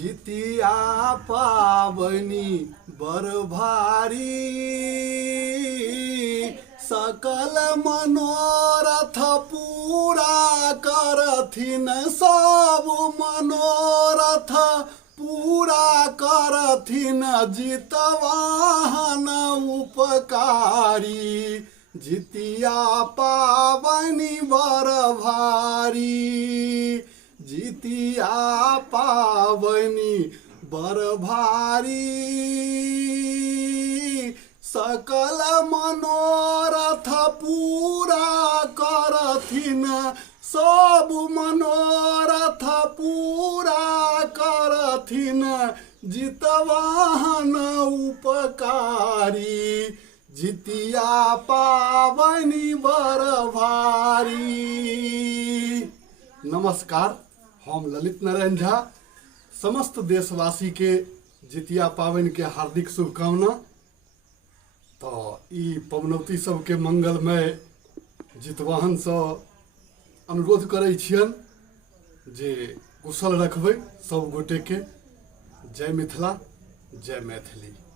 जितिया पावनी बर भारी, सकल मनोरथ पूरा करथिन, सब मनोरथ पूरा करथिन, जितवाहन उपकारी। जितिया पावनी बर भारी, जितिया पावनी बर भारी, सकल मनोरथ पूरा करथिन, सब मनोरथ पूरा करथिन, जितवाहन उपकारी। जितिया पावनी बर भारी। नमस्कार, हम ललित नारायण झा समस्त देशवासी के जितिया पावनि के हार्दिक शुभकामना। तो ई पवनौती सबके मंगलमय जितवाहन से अनुरोध करै छियन जे कुशल रखबै सब गोटे के। जय मिथिला, जय मैथिली।